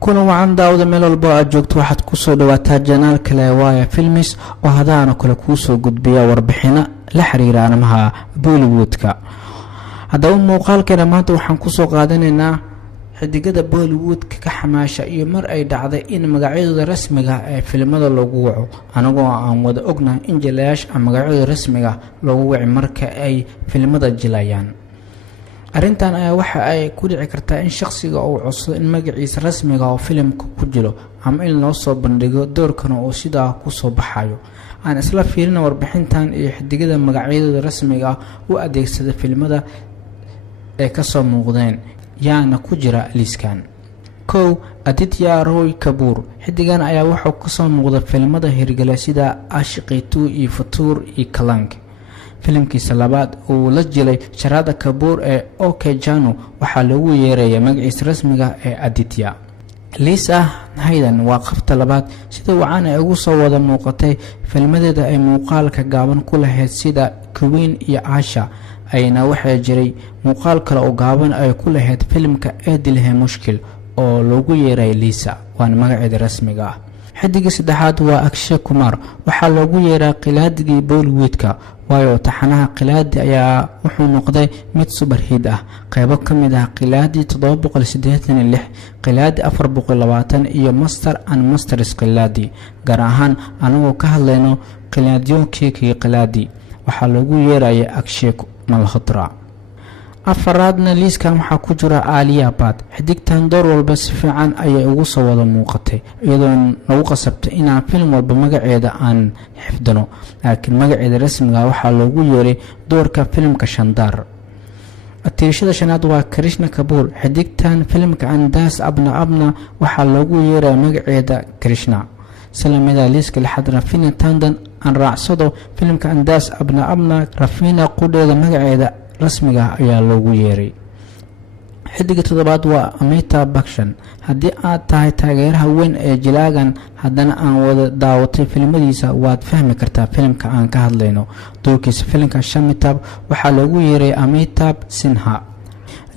kuna wacan daawada meel walba aad joogto waxaad ku soo dhawaataa janaal kale waaya films oo hadaana kale ku soo gudbiya warbixino la xiriira arrimaha Bollywoodka. haddaba muuqaalkeena maanta waxaan ku soo qaadanaynaa xidigada Bollywoodka ka xamaasha iyo mar ay dhacday in magacyadooda rasmiga ah ee filimada lagu waco anagoo aan wada ognahay in jilayaasha magacyadooda rasmiga lagu waci marka ay filimada jilayaan. arrintan ayaa waxa ay ku dhici kartaa in shakhsiga uu codsado in magaciisa rasmiga ah oo filimka ku jiro ama in loo soo bandhigo doorkan oo sidaa ku soo baxayo. aan isla fiirina warbixintan iyo xidigada magacyadooda rasmiga ah u adeegsada filimada ee ka soo muuqdeen yaana ku jira liiskan. kow Aditya Roy Kapoor. xidigan ayaa wuxuu ka soo muuqda filimada hirgala sida Aashiqi 2 iyo Futur iyo Kalank. filimkiisa labaad uu la jilay Sharada Kapoor ee OK Janu waxaa lagu yeeray magaciisa rasmiga ee Aditya. Lisa Hayden waa qofta labaad sida wacan ay ugu soo wada muuqatay filmadeeda ay muuqaalka gaaban ku lahayd sida Queen iyo Asha ayna waxay jiray muuqaal kale oo gaaban ay ku lahayd filimka Eedilhe Mushkil oo lagu yeeray Lisa waan magaceeda rasmiga ah. xidiga saddexaad waa Akshay Kumar waxaa lagu yeeray qilaadigii Bollywoodka waayo taxanaha qilaadi ayaa wuxuu noqday mid super hit ah. qaybo kamid ah qilaadi 786 qilaadi 420 iyo Master and Masters qilaadi gaar ahaan anagoo ka hadlayno qilaadiyoonkii qilaadi waxaa lagu yeeray Akshay Malhotra. afaraadna liiskan waxaa ku jira Alia Bhatt. xidigtan door walba si fiican ayay ugu soo wada muuqatay iyadoo nagu qasabtay inaan film walba magaceeda aan xifdino laakiin magaceeda rasmiga waxaa lagu yeeray doorka filimka Shandar. atiirshada shanaad waa Krishna Kapoor. xidigtan filimka Andas Abna Abna waxaa lagu yeeray magaceeda Krishna. salamida liiska lixaad Rafina Tandon aan raacsado filimka Andas Abna Abna Rafina qudeeda magaceeda rasmiga ayaa loogu yeeray. xidiga toddobaad waa Amitabh Bachchan. haddii aad tahay taageeraha weyn ee jilaagan haddana aan wada daawatay filmadiisa waad fahmi kartaa filimka aan ka hadlayno. doorkiisa filimka Shamitab waxaa loogu yeeray Amitabh Sinha.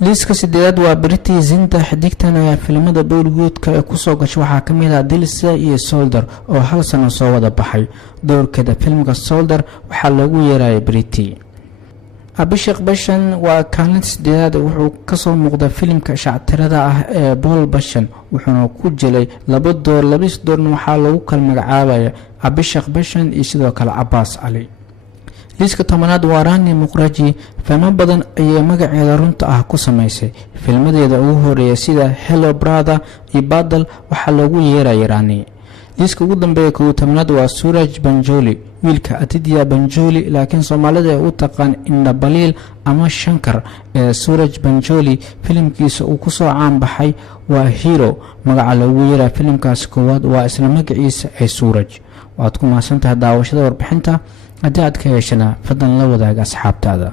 liiska sideedaad waa Preity Zinta. xidigtan ayaa filimada Bollywoodka ee ku soo gashay waxaa kamid ah Dil Se iyo Soldier oo hal sano soo wada baxay. doorkeeda filimka Soldier waxaa loogu yeeray Preity. Abhishek Bachchan waa kaalinta sideedaad wuxuu ka soo muuqda filimka shactirada ah ee Paul Bachchan wuxuuna ku jilay laba doorna waxaa lagu kala magacaabay Abhishek Bachchan iyo sidoo kale Abbas Ali. liiska tobanaad waa Rani Mukherjee. filmo badan ayay magaceeda runta ah ku sameysay. filmadeeda ugu horeeya sida Hello Brother iyo Badal waxaa lagu yeeray Rani. liiska ugu dambeeya 11aad waa Suraj Banjoli wiilka Aditya Banjoli laakiin Soomaalida ay u taqaan Inna Balil ama Shankar. Suraj Banjoli filimkiisa uu ku soo caan baxay waa Hero magaca lagu yeeray filimkaas koowaad waa isla magaciisa ee Suraj. waad ku maasantahay daawashada warbixinta haddii aad ka heshana fadlan la wadaag asxaabtaada.